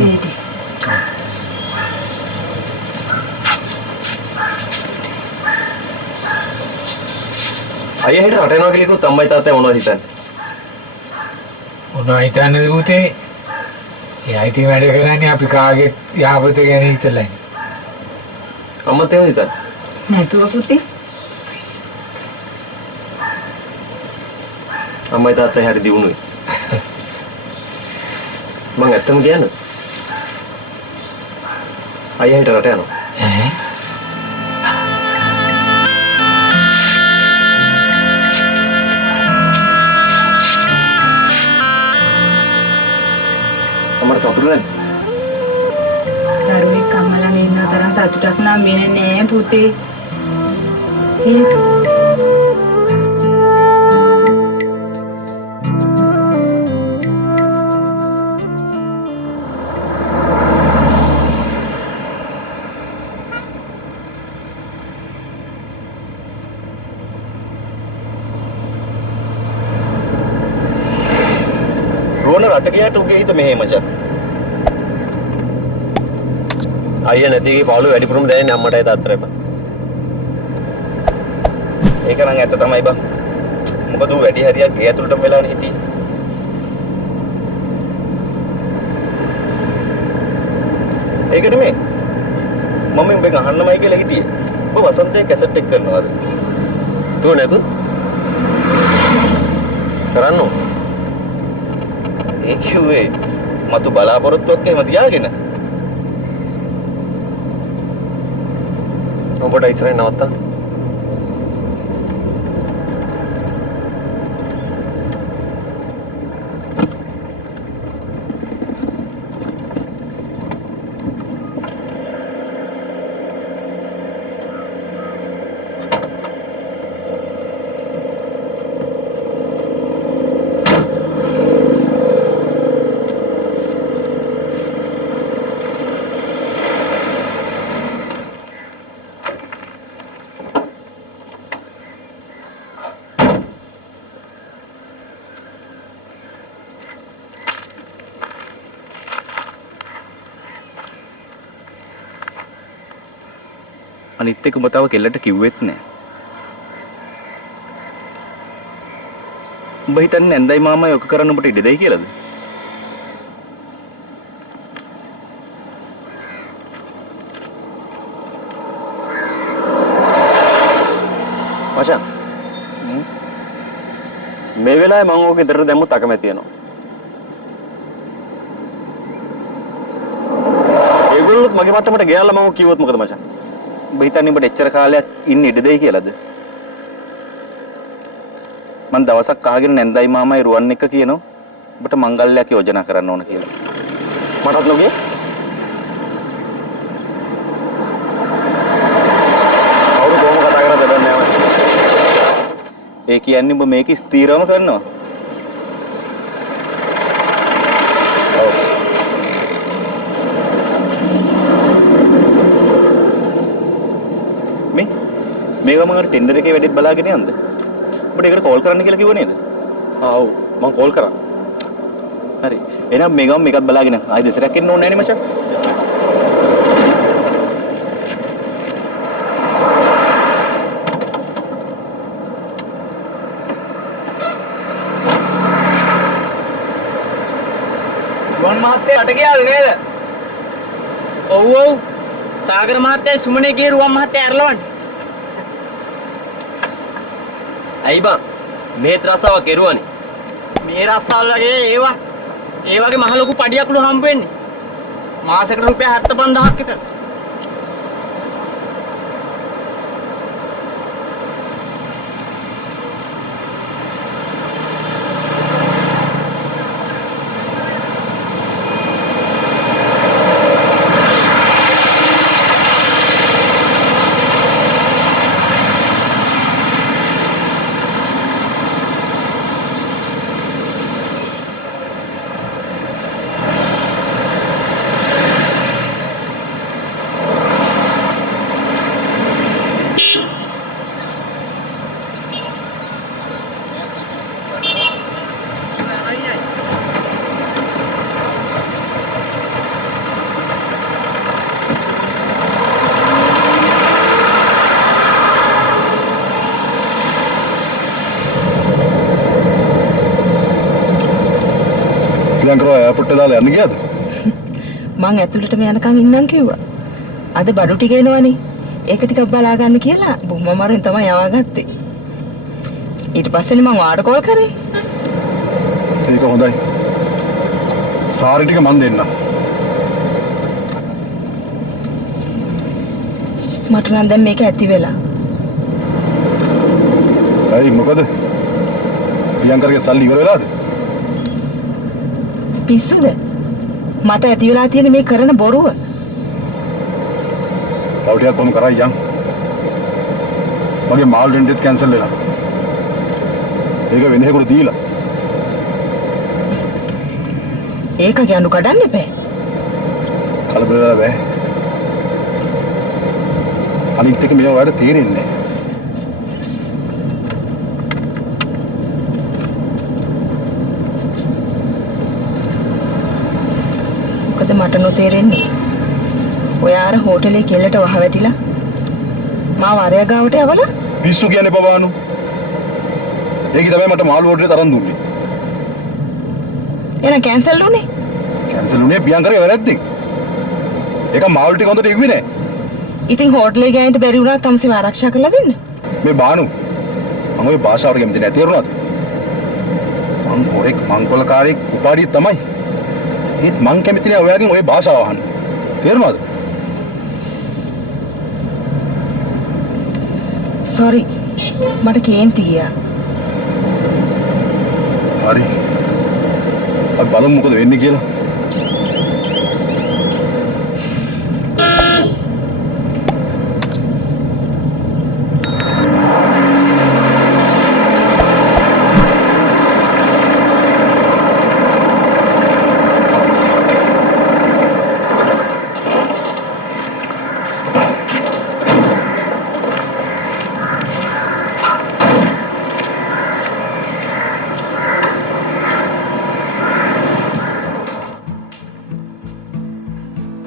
අයියා හිට රට යනවා කියලා කිව්වොත් අම්මයි තාත්තයි මොනවද හිතන්නේ? මොනවා හිතන්නේද පුතේ? එයා ඉතින් වැඩ කරන්නේ අපි කාගේ යහපත ගැන හිතලා. අම්මත් එහෙම හිතන්නේ? නැතුව පුතේ. අම්මයි තාත්තයි හරි දියුණුයි. මං ඇත්තම කියන්නේ. අයියා හිට රට යනවා. ඈ? අම්මට සතුටු නැද්ද? දරුවෙක් අම්මා ළඟ ඉන්න තරම් සතුටක් නම් වෙන්නේ නෑ පුතේ. රෝණ රට ගියාට උගේ හිත මෙහෙ මචං. අයියා නැති එකේ පාළුව වැඩිපුරම දැනෙන්නේ අම්මටයි තාත්තටයි බං. ඒක නම් ඇත්ත තමයි බං. මොකද ඌ වැඩි හරියක් ගේ ඇතුළටම වෙලානේ හිටියේ. ඒක නෙමෙයි. මම උඹෙන් අහන්නමයි කියලා හිටියේ. ඔබ වසන්තේ කැසට් එක කරනවද? තෝ නැතු? කරන්නෝ. ඒ කිව්වේ මතු බලාපොරොත්තුවක් එහෙම තියාගෙන. ඔබට ඉස්සරහින් නවත්තා. අනිත් එක උඹ තව කෙල්ලට කිව්වෙත් නෑ. උඹ හිතන්නේ නැන්දයි මාමයි ඔක කරන්න උඹට ඉඩ දෙයි කියලාද? මචං මේ වෙලාවේ මම ඕක ගෙදර දැම්මොත් අකමැති වෙනවා. ඒගොල්ලොත් මගේ මට්ටමට ගියාලා මම කිව්වොත් මොකද මචං? උඹ හිතන්නේ උඹට එච්චර කාලයක් ඉන්න ඉඩ දෙයි කියලාද? මං දවසක් අහගෙන නැන්දයි මාමයි රුවන් එක කියනවා උඹට මංගල්‍යයක් යෝජනා කරන්න ඕන කියලා. මටත් ලෝගේ? අවුරු කොහොම කතා කරද්ද දන්නේ නැහැ. ඒ කියන්නේ උඹ මේක ස්ථිරවම කරනවා. ඔව්. මේක මම අර ටෙන්ඩර් එකේ වැඩිත් බලාගෙන යන්ද? ඔබට ඒකට කෝල් කරන්න කියලා කිව්ව නේද? ඔව් මම කෝල් කරා. හරි. එහෙනම් මේකත් බලාගෙන ආයි දෙසරයක් එන්න ඕනේ නෑනේ මචං. ගුවන් මහත්තයා අට ගියාද නේද? ඔව් ඔව්. සාගර මහත්තයා සුමනේ ගියේ රුවන් මහත්තයා ඇරලවන්නේ. ඇයි බං මේත් රස්සාවක් කෙරුවානේ. මේ රස්සාවල් වගේ ඒවා ඒ වගේ මහ ලොකු පඩියක්ලු හම්බ වෙන්නේ. මාසෙකට රුපියල් 75000ක් විතර. ප්‍රියංකරව එයාපෝට් එක දාලා යන්න ගියාද? මං ඇතුළටම යනකම් ඉන්නම් කිව්වා. අද බඩු ටික එනවනේ. ඒක ටිකක් බලා ගන්න කියලා බොහොම අමාරුවෙන් තමයි යවාගත්තේ. ඊට පස්සේනේ මං වාඩ කෝල් කරේ. ඒක හොඳයි. සාරි ටික මන් දෙන්නම්. මට නම් දැන් මේක ඇති වෙලා. ඇයි මොකද? ප්‍රියංකරගේ සල්ලි ඉවර වෙලාද? පිස්සුද? මට ඇති වෙලා තියෙන මේ කරන බොරුව. තව ටිකක් කොහොම කරා යන්. මගේ මාල් රෙන්ට් කැන්සල් වෙලා. ඒක වෙන එකකට දීලා. ඒක ගණු කඩන්න එපා. කලබල වෙලා බෑ. අනිත් එක මේව වැඩ තේරෙන්නේ නැහැ. මොකද මට නොතේරෙන්නේ. ඔයා අර හෝටලේ කෙල්ලට වහ වැටිලා මාව අරයා ගාවට යවලා පිස්සු කියන්නේ බබානු. ඒක තමයි මට මාළු ඕඩරේ තරම් දුන්නේ. එහෙනම් කැන්සල් උනේ. කැන්සල් උනේ ප්‍රියංකරගේ වැරද්දෙන්. ඒක මාළු ටික හොඳට ඉව්වේ නෑ. ඉතින් හෝටලේ ගෑනිට බැරි වුණා තමසිව ආරක්ෂා කරලා දෙන්න. මේ බානු මම ওই භාෂාවට කැමති නැති වුණාද? මං හොරෙක් මංකොල්ලකාරයෙක් උපාඩිය තමයි. ඒත් මං කැමති නෑ ඔයාගෙන් ওই භාෂාව අහන්න. තේරුණාද? සෝරි. මට කේන්ති ගියා. හරි. අපි බලමු මොකද වෙන්නේ කියලා.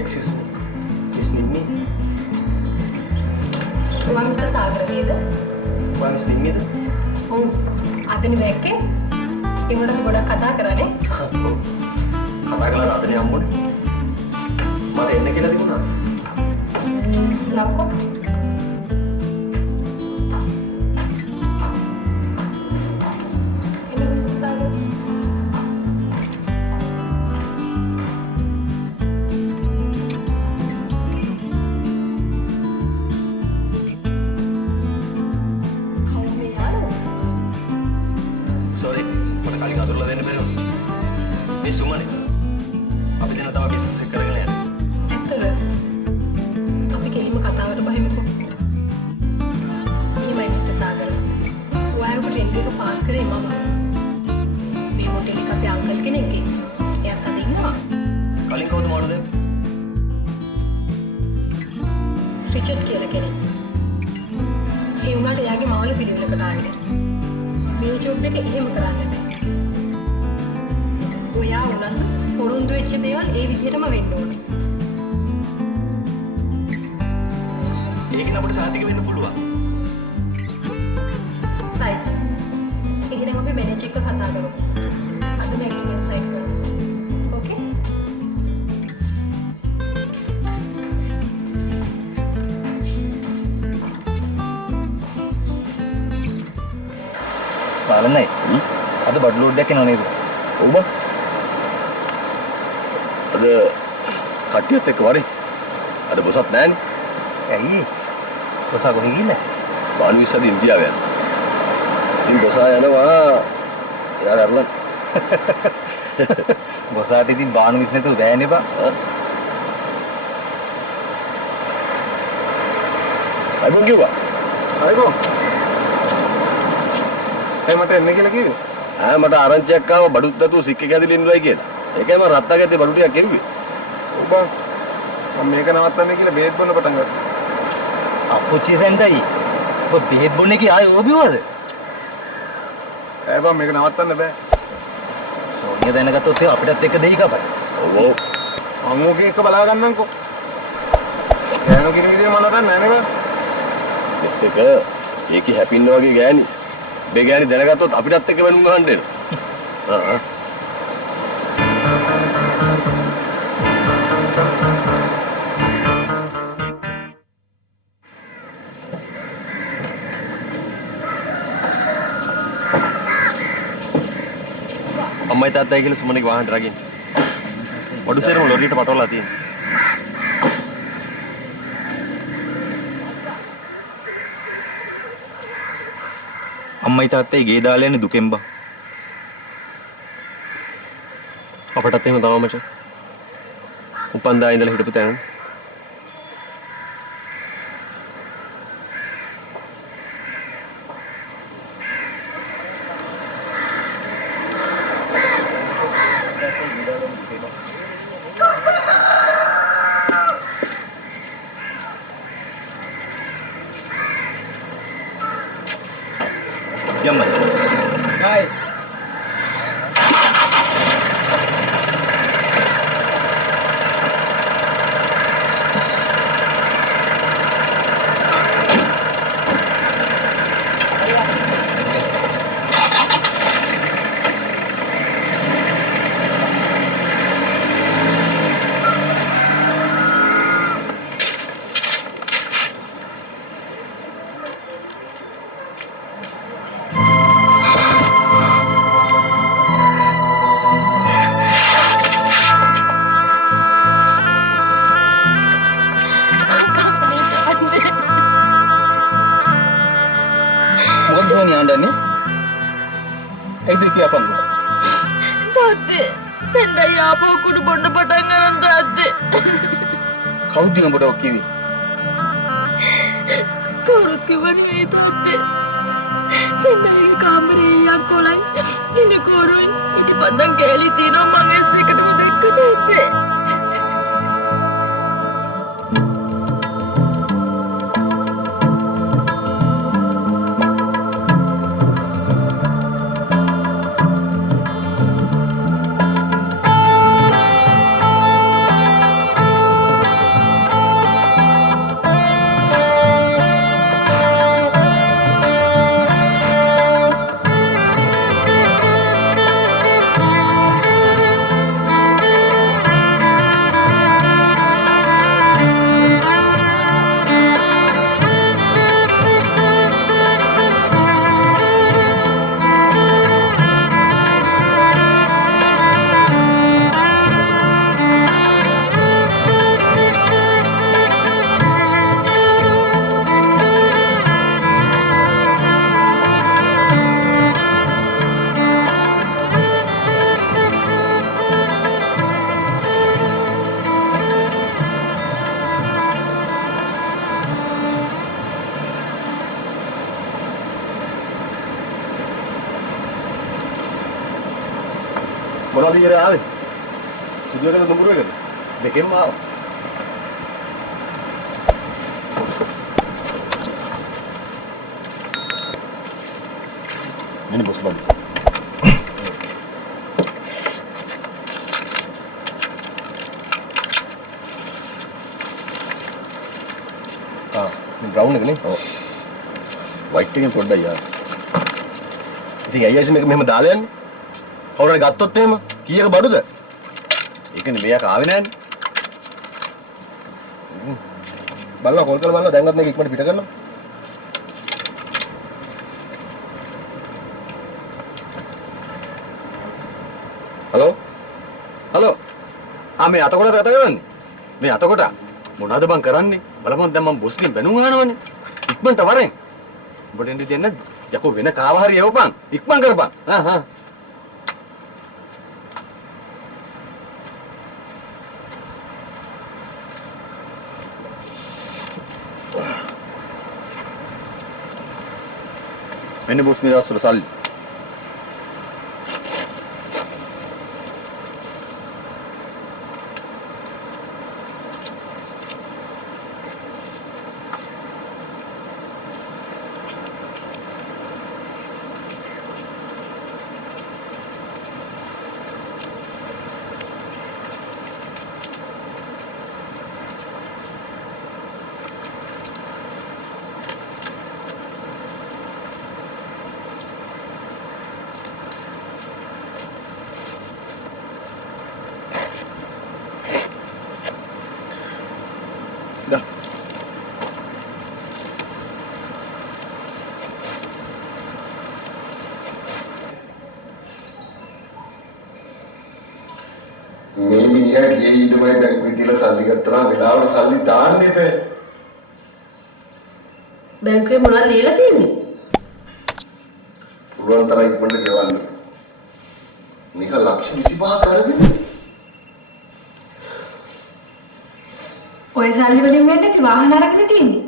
Excuse me. Miss Nidmi? ඔයා මිස්ටර් සාගර නේද? ඔයා මිස් නිම්මිද? ඔව්. අදනේ දැක්කේ? ඒ මොනවද ගොඩක් කතා කරන්නේ? ඔව්. කතා කරලා අදනේ හම්බුනේ. මට එන්න කියලා තිබුණා. ලක්කෝ. එන්න මිස්ටර් සාගර. Sorry. මට කලින් අඳුරලා දෙන්න බැරි වුණා. මේ සුමනේ. අපි දෙන්න තමයි බිස්නස් එක කරගෙන යන්නේ. ඇත්තද? අපි කෙලින්ම කතාවට බහිමුකෝ. ඊමයි මිස්ටර් සාගර. ඔයාලට රෙන්ට් එක පාස් කරේ මම. මේ හොටෙල් එක අපේ අංකල් කෙනෙක්ගේ. එයාත් අද ඉන්නවා. කලින් කවුද මාළු දෙන්නේ? රිචඩ් කියලා කෙනෙක්. ඒ වුණාට එයාගේ මාළු පිළිවෙලකට ආවේ. මේ ජොබ් එක එහෙම කරන්න බෑ. ඔයා උනන්දු පොරොන්දු වෙච්ච දේවල් ඒ විදිහටම වෙන්න ඕනේ. ඒක නපුට සාතික වෙන්න පුළුවන්. right. එහෙනම් අපි මැනේජර් එක්ක කතා කරමු. අද මේ ඇග්‍රීමන්ට් සයින් කරමු. ඕකේ? බලන්නයි. අද බඩු ලෝඩ් එකක් එනවා නේද? ඔව් බං. අද කට්ටියත් එක්ක වරේ. අද බොසත් නැහනේ. ඇයි? බොසා කොහෙ ගිහිල්ලා? බානු විශ්සද ඉන්දියාව යනවා. ඉතින් බොසා යනවා එයා අරලන්. බොසාට ඉතින් බානු විශ්ස නැතුව බෑනේ බං. අයිබෝන් කිව්වා. අයිබෝ. ඒ මට එන්න කියලා කිව්වේ. මට ආරංචියක් ආව බඩුත් නැතුව සික් එක ඇදලා ඉන්නවයි කියලා. ඒකයි මම රත්තා ගැත්තේ බඩු ටිකක් කෙරුවේ. ඔව් බං. මම මේක නවත්තන්න කියලා බේත් බොන්න පටන් ගත්තා. අප්පුච්චි සෙන්ටයි. ඔබ බෙහෙත් බොන්නේ කී ආයේ ඕබිවද? ඈ බං මේක නවත්තන්න බෑ. සෝනිය දැනගත්තොත් ඒ අපිටත් එක්ක දෙයි කපයි. ඔව් ඔව්. මම ඕකේ එක බලා ගන්නම්කෝ. ගෑනු කිරි විදිය මම නටන්නේ නැහැ නේද? ඒත් එක ඒකේ හැපින්න වගේ ගෑණි. මේ ගෑණි දැනගත්තොත් අපිටත් එක්ක වෙනුම් ගහන්න එනවා. අම්මයි තාත්තයි කියලා සුමනගේ වාහනට රගින්. වඩු සේරම ලොරියට පටවලා තියෙනවා. අම්මයි තාත්තයි ගේ දාලා යන්නේ දුකෙන් බා. අපටත් එහෙම තමයි මචං. උපන්දා ඉඳලා හිටපු තැන. යම්මයි. හයි. මොකද සෝනි ආණ්ඩන්නේ? ඒකද කියපන්. තාත්තේ සෙන්ඩයි ආපහු කුඩු බොන්න පටන් ගන්න තාත්තේ. කවුද උඹට ඔක් කිව්වේ? කවුරුත් කිව්ව නෙවෙයි තාත්තේ. සෙන්ඩයිගේ කාමරේ යක්කොලයි ඉන්නේ කෝරුයි ඉති පන්දන් කෑලි තියනවා මං ඇස් දෙකටම දැක්ක තාත්තේ. මොනවද ඉර ආවේ? සුදු එකද නුඹුරු එකද? දෙකෙන්ම ආවා. මෙන්න බොස් බඩු. මේ බ්‍රවුන් එක නේ? ඔව්. වයිට් එකෙන් පොඩ්ඩක් යා. ඉතින් අයිස් මේක මෙහෙම දාලා යන්නේ. කවුරුහරි ගත්තොත් එහෙම කීයක බඩුද? ඒකනේ මෙයා කාවේ නෑනේ. බලලා කෝල් කරලා බලලා දැන්වත් මේක ඉක්මනට පිට කරනවා. හලෝ? හලෝ? මේ අතකොට කතා කරන්නේ? මේ අතකොට මොනවද බං කරන්නේ? බලපන් දැන් මම බොස්ලින් බැනුම් අහනවනේ. ඉක්මනට වරෙන්. උඹට එන්නේ දෙන්නේ නැද්ද? යකෝ වෙන කාව හරි එවපන්. ඉක්මන් කරපන්. හා. මෙන්න බොස් මේ දවස්වල සල්ලි. මේ මිනිහා ගියේ ඊටමයි බැංකුවේ තියලා සල්ලි ගත්තා වෙලාවට සල්ලි දාන්නේ බෑ. බැංකුවේ මොනවද ලියලා තියෙන්නේ? පුළුවන් තරම් ඉක්මනට ගෙවන්න. මේක ලක්ෂ 25ක් අරගෙන. ඔය සල්ලි වලින් වෙන්නේ ඉතින් වාහන අරගෙන තියෙන්නේ.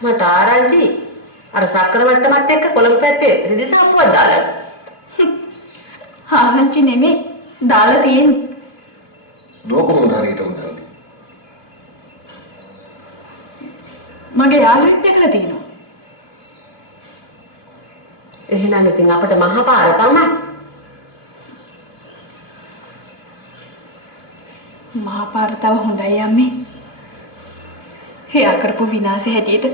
මට ආරංචි අර සක්කර මට්ටමත් එක්ක කොළඹ පැත්තේ රිදි සාප්පුවක් දාලා. ආරංචි නෙමෙයි දාලා තියෙන්නේ. ලෝක හොඳ හරියටම දන්නේ. මගේ යාළුවෙක් දැකලා තියෙනවා. එහෙනම් ඉතින් අපිට මහපාර තමයි. මහපාර තව හොඳයි අම්මේ. එයා කරපු විනාශය හැටියට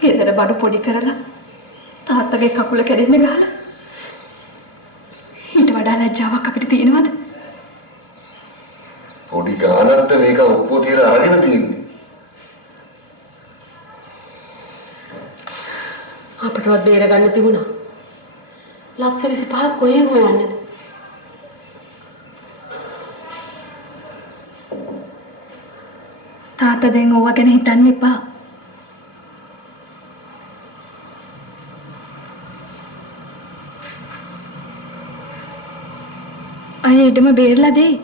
ගෙදර බඩු පොඩි කරලා තාත්තගේ කකුල කැඩෙන්න ගහලා ඊට වඩා ලැජ්ජාවක් අපිට තියෙනවද? පොඩි ගානක්ද මේක ඔක්කොම තියලා අරගෙන තියෙන්නේ. අපිටවත් බේරගන්න තිබුණා. ලක්ෂ 25ක් කොහෙන් හොයන්නද? තාත්තා දැන් ඕවා ගැන හිතන්න එපා. අය ඊටම බේරලා දෙයි.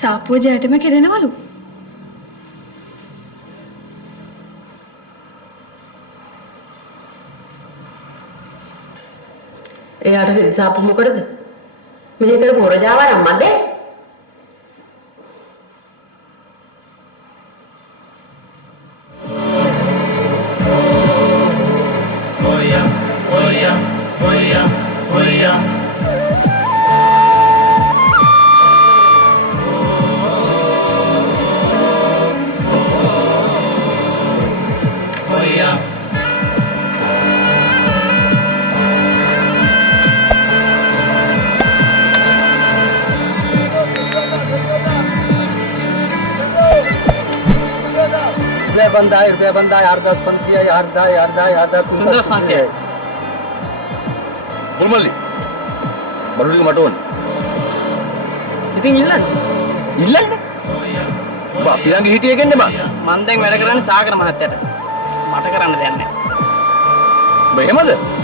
සාප්පුව ජයටම කෙරෙනවලු. එයාට රිදි සාප්පු මොකටද? මෙහෙ කරපු හොරජාවක් මැද? रुपया बंदा यार 10 पंछी है यार दा තුන්දස් 500යි. මුල්මල්ලි. බඩු ටික මට ඕන. ඉතින් ඉල්ලන්න. ඉල්ලන්න. ඔබ අපි ළඟ හිටියේ ගෙන්නේ බා. මම දැන් වැඩ කරන්නේ සාගර මහත්තයාට. මට කරන්න දෙයක් නැහැ. ඔබ එහෙමද?